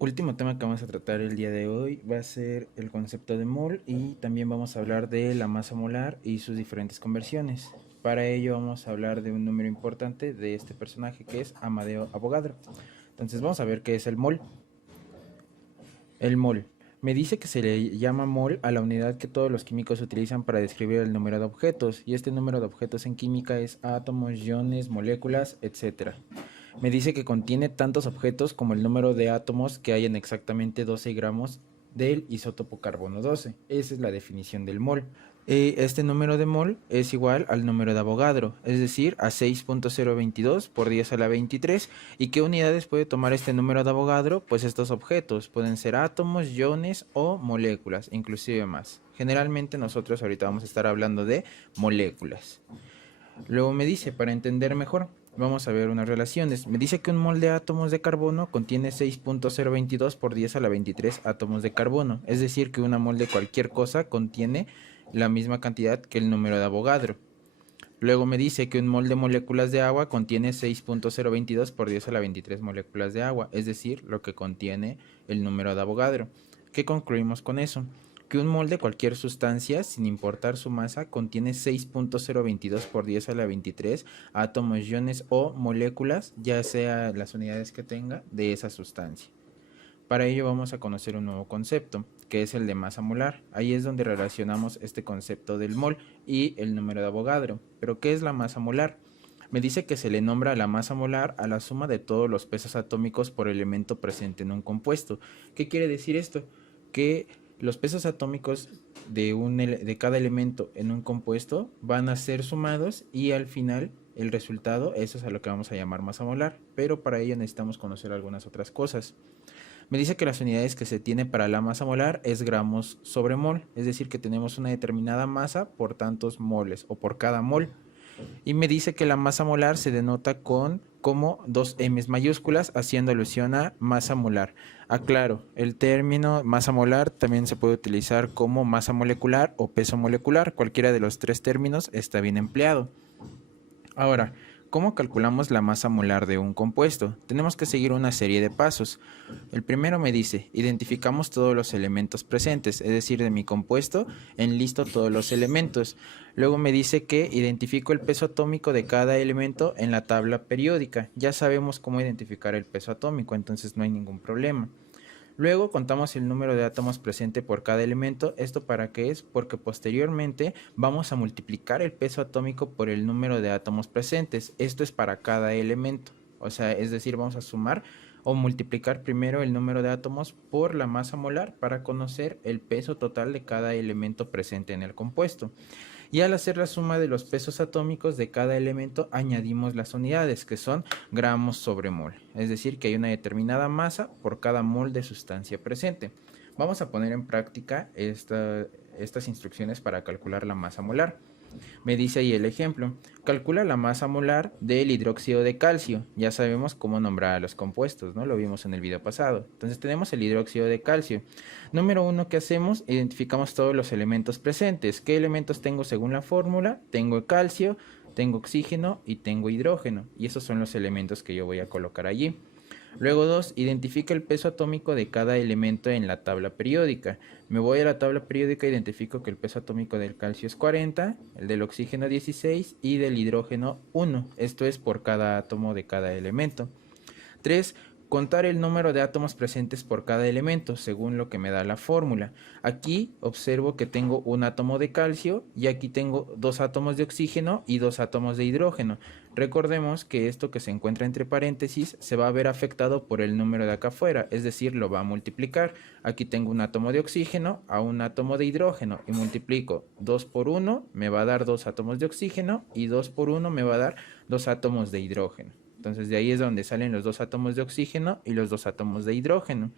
Último tema que vamos a tratar el día de hoy va a ser el concepto de mol y también vamos a hablar de la masa molar y sus diferentes conversiones. Para ello vamos a hablar de un número importante de este personaje que es Amadeo Avogadro. Entonces vamos a ver qué es el mol. El mol. Me dice que se le llama mol a la unidad que todos los químicos utilizan para describir el número de objetos, y este número de objetos en química es átomos, iones, moléculas, etc. Me dice que contiene tantos objetos como el número de átomos que hay en exactamente 12 gramos del isótopo carbono 12. Esa es la definición del mol. Este número de mol es igual al número de Avogadro, es decir, a 6.022 por 10 a la 23. ¿Y qué unidades puede tomar este número de Avogadro? Pues estos objetos pueden ser átomos, iones o moléculas, inclusive más. Generalmente nosotros ahorita vamos a estar hablando de moléculas. Luego me dice, para entender mejor, vamos a ver unas relaciones. Me dice que un mol de átomos de carbono contiene 6.022 por 10 a la 23 átomos de carbono. Es decir, que una mol de cualquier cosa contiene la misma cantidad que el número de Avogadro. Luego me dice que un mol de moléculas de agua contiene 6.022 por 10 a la 23 moléculas de agua, es decir, lo que contiene el número de Avogadro. ¿Qué concluimos con eso? Que un mol de cualquier sustancia, sin importar su masa, contiene 6.022 por 10 a la 23 átomos, iones o moléculas, ya sea las unidades que tenga de esa sustancia. Para ello vamos a conocer un nuevo concepto, que es el de masa molar. Ahí es donde relacionamos este concepto del mol y el número de Avogadro. ¿Pero qué es la masa molar? Me dice que se le nombra la masa molar a la suma de todos los pesos atómicos por elemento presente en un compuesto. ¿Qué quiere decir esto? Que los pesos atómicos de cada elemento en un compuesto van a ser sumados y al final el resultado, eso es a lo que vamos a llamar masa molar. Pero para ello necesitamos conocer algunas otras cosas. Me dice que las unidades que se tiene para la masa molar es gramos sobre mol, es decir, que tenemos una determinada masa por tantos moles o por cada mol. Y me dice que la masa molar se denota con como dos M mayúsculas, haciendo alusión a masa molar. Aclaro, el término masa molar también se puede utilizar como masa molecular o peso molecular. Cualquiera de los tres términos está bien empleado. Ahora, ¿cómo calculamos la masa molar de un compuesto? Tenemos que seguir una serie de pasos. El primero me dice, identificamos todos los elementos presentes, es decir, de mi compuesto, enlisto todos los elementos. Luego me dice que identifico el peso atómico de cada elemento en la tabla periódica. Ya sabemos cómo identificar el peso atómico, entonces no hay ningún problema. Luego contamos el número de átomos presente por cada elemento. ¿Esto para qué es? Porque posteriormente vamos a multiplicar el peso atómico por el número de átomos presentes. Esto es para cada elemento. O sea, es decir, vamos a sumar o multiplicar primero el número de átomos por la masa molar para conocer el peso total de cada elemento presente en el compuesto. Y al hacer la suma de los pesos atómicos de cada elemento añadimos las unidades, que son gramos sobre mol, es decir, que hay una determinada masa por cada mol de sustancia presente. Vamos a poner en práctica estas instrucciones para calcular la masa molar. Me dice ahí el ejemplo, calcula la masa molar del hidróxido de calcio. Ya sabemos cómo nombrar a los compuestos, ¿no? Lo vimos en el video pasado. Entonces tenemos el hidróxido de calcio. Número uno, ¿qué hacemos? Identificamos todos los elementos presentes. ¿Qué elementos tengo según la fórmula? Tengo calcio, tengo oxígeno y tengo hidrógeno. Y esos son los elementos que yo voy a colocar allí. Luego 2. Identifica el peso atómico de cada elemento en la tabla periódica. Me voy a la tabla periódica, identifico que el peso atómico del calcio es 40, el del oxígeno 16 y del hidrógeno 1. Esto es por cada átomo de cada elemento. 3. Contar el número de átomos presentes por cada elemento, según lo que me da la fórmula. Aquí observo que tengo un átomo de calcio y aquí tengo dos átomos de oxígeno y dos átomos de hidrógeno. Recordemos que esto que se encuentra entre paréntesis se va a ver afectado por el número de acá afuera, es decir, lo va a multiplicar. Aquí tengo un átomo de oxígeno a un átomo de hidrógeno y multiplico 2 por 1, me va a dar dos átomos de oxígeno y 2 por 1 me va a dar dos átomos de hidrógeno. Entonces de ahí es donde salen los dos átomos de oxígeno y los dos átomos de hidrógeno.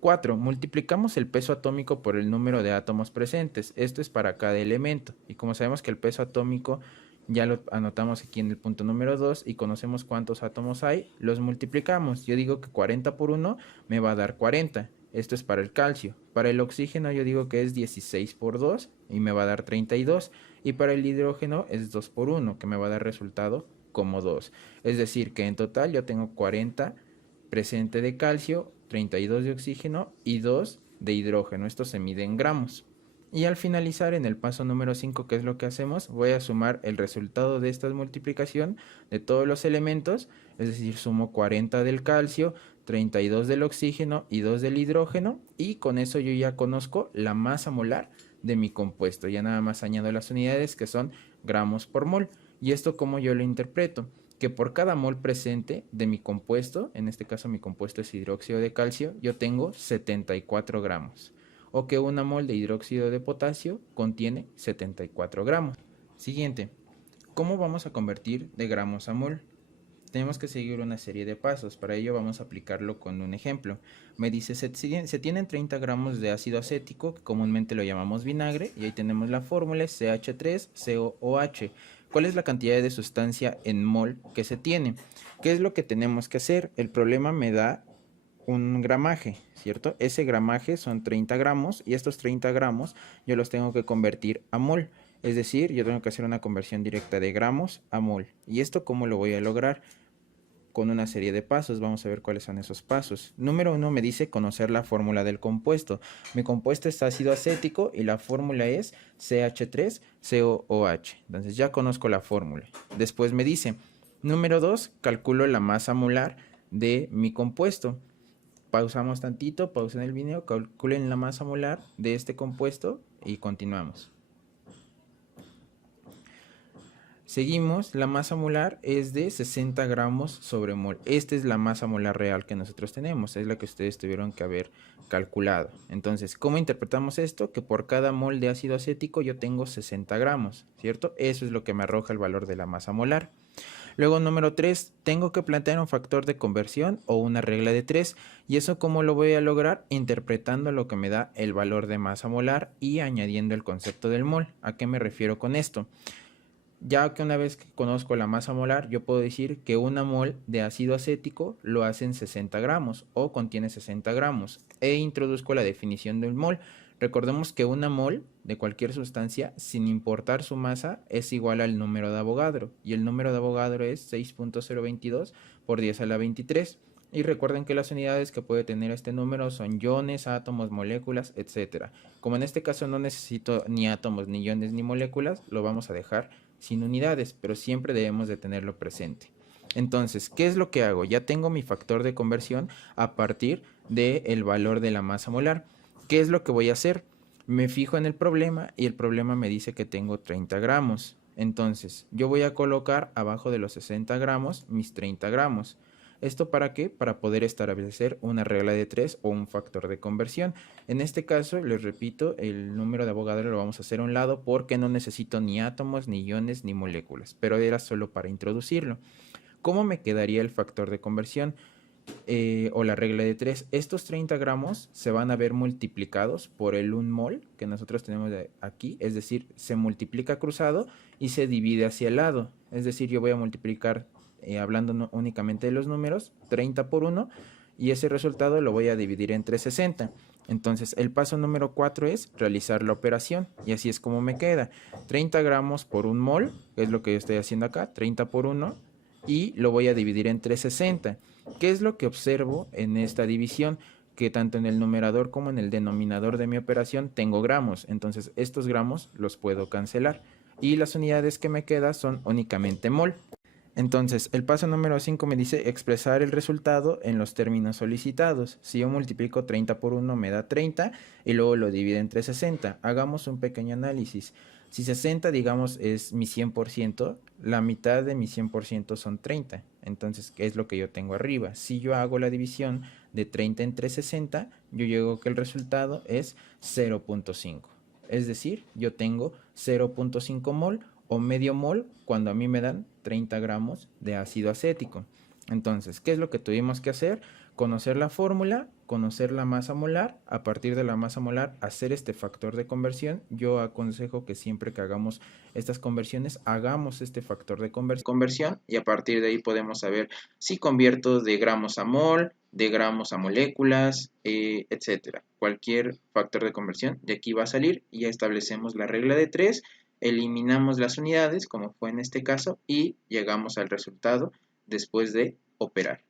4. Multiplicamos el peso atómico por el número de átomos presentes. Esto es para cada elemento. Y como sabemos que el peso atómico ya lo anotamos aquí en el punto número 2 y conocemos cuántos átomos hay, los multiplicamos. Yo digo que 40 por 1 me va a dar 40. Esto es para el calcio. Para el oxígeno yo digo que es 16 por 2 y me va a dar 32. Y para el hidrógeno es 2 por 1 que me va a dar resultado como 2. Es decir, que en total yo tengo 40 presente de calcio, 32 de oxígeno y 2 de hidrógeno. Esto se mide en gramos. Y al finalizar en el paso número 5, ¿qué es lo que hacemos? Voy a sumar el resultado de esta multiplicación de todos los elementos, es decir, sumo 40 del calcio, 32 del oxígeno y 2 del hidrógeno, y con eso yo ya conozco la masa molar de mi compuesto. Ya nada más añado las unidades, que son gramos por mol. ¿Y esto cómo yo lo interpreto? Que por cada mol presente de mi compuesto, en este caso mi compuesto es hidróxido de calcio, yo tengo 74 gramos. O que una mol de hidróxido de potasio contiene 74 gramos. Siguiente, ¿cómo vamos a convertir de gramos a mol? Tenemos que seguir una serie de pasos. Para ello vamos a aplicarlo con un ejemplo. Me dice, se tienen 30 gramos de ácido acético, que comúnmente lo llamamos vinagre, y ahí tenemos la fórmula CH3COOH. ¿Cuál es la cantidad de sustancia en mol que se tiene? ¿Qué es lo que tenemos que hacer? El problema me da un gramaje, ¿cierto? Ese gramaje son 30 gramos y estos 30 gramos yo los tengo que convertir a mol. Es decir, yo tengo que hacer una conversión directa de gramos a mol. ¿Y esto cómo lo voy a lograr? Con una serie de pasos. Vamos a ver cuáles son esos pasos. Número 1 me dice conocer la fórmula del compuesto. Mi compuesto es ácido acético y la fórmula es CH3COOH. Entonces ya conozco la fórmula. Después me dice, número 2, calculo la masa molar de mi compuesto. Pausamos tantito, pausen el video, calculen la masa molar de este compuesto y continuamos. Seguimos, la masa molar es de 60 gramos sobre mol. Esta es la masa molar real que nosotros tenemos, es la que ustedes tuvieron que haber calculado. Entonces, ¿cómo interpretamos esto? Que por cada mol de ácido acético yo tengo 60 gramos, ¿cierto? Eso es lo que me arroja el valor de la masa molar. Luego, número 3, tengo que plantear un factor de conversión o una regla de 3. ¿Y eso cómo lo voy a lograr? Interpretando lo que me da el valor de masa molar y añadiendo el concepto del mol. ¿A qué me refiero con esto? Ya que una vez que conozco la masa molar, yo puedo decir que una mol de ácido acético lo hacen 60 gramos o contiene 60 gramos. E introduzco la definición del mol. Recordemos que una mol de cualquier sustancia, sin importar su masa, es igual al número de Avogadro. Y el número de Avogadro es 6.022 por 10 a la 23. Y recuerden que las unidades que puede tener este número son iones, átomos, moléculas, etc. Como en este caso no necesito ni átomos, ni iones, ni moléculas, lo vamos a dejar sin unidades, pero siempre debemos de tenerlo presente. Entonces, ¿qué es lo que hago? Ya tengo mi factor de conversión a partir del valor de la masa molar. ¿Qué es lo que voy a hacer? Me fijo en el problema y el problema me dice que tengo 30 gramos. Entonces, yo voy a colocar abajo de los 60 gramos mis 30 gramos. ¿Esto para qué? Para poder establecer una regla de 3 o un factor de conversión. En este caso, les repito, el número de Avogadro lo vamos a hacer a un lado porque no necesito ni átomos, ni iones, ni moléculas, pero era solo para introducirlo. ¿Cómo me quedaría el factor de conversión? O la regla de 3, estos 30 gramos se van a ver multiplicados por el 1 mol que nosotros tenemos aquí, es decir, se multiplica cruzado y se divide hacia el lado, es decir, yo voy a multiplicar, hablando únicamente de los números, 30 por 1 y ese resultado lo voy a dividir entre 60. Entonces el paso número 4 es realizar la operación y así es como me queda 30 gramos por 1 mol, que es lo que yo estoy haciendo acá, 30 por 1 y lo voy a dividir entre 60. ¿Qué es lo que observo en esta división? Que tanto en el numerador como en el denominador de mi operación tengo gramos. Entonces estos gramos los puedo cancelar. Y las unidades que me quedan son únicamente mol. Entonces, el paso número 5 me dice expresar el resultado en los términos solicitados. Si yo multiplico 30 por 1 me da 30 y luego lo divido entre 60. Hagamos un pequeño análisis. Si 60, digamos, es mi 100%, la mitad de mi 100% son 30. Entonces, ¿qué es lo que yo tengo arriba? Si yo hago la división de 30 entre 60, yo llego que el resultado es 0.5. Es decir, yo tengo 0.5 mol o medio mol cuando a mí me dan 30 gramos de ácido acético. Entonces, ¿qué es lo que tuvimos que hacer? Conocer la fórmula, conocer la masa molar, a partir de la masa molar hacer este factor de conversión. Yo aconsejo que siempre que hagamos estas conversiones, hagamos este factor de conversión y a partir de ahí podemos saber si convierto de gramos a mol, de gramos a moléculas, etcétera. Cualquier factor de conversión de aquí va a salir y ya establecemos la regla de 3, eliminamos las unidades como fue en este caso y llegamos al resultado después de operar.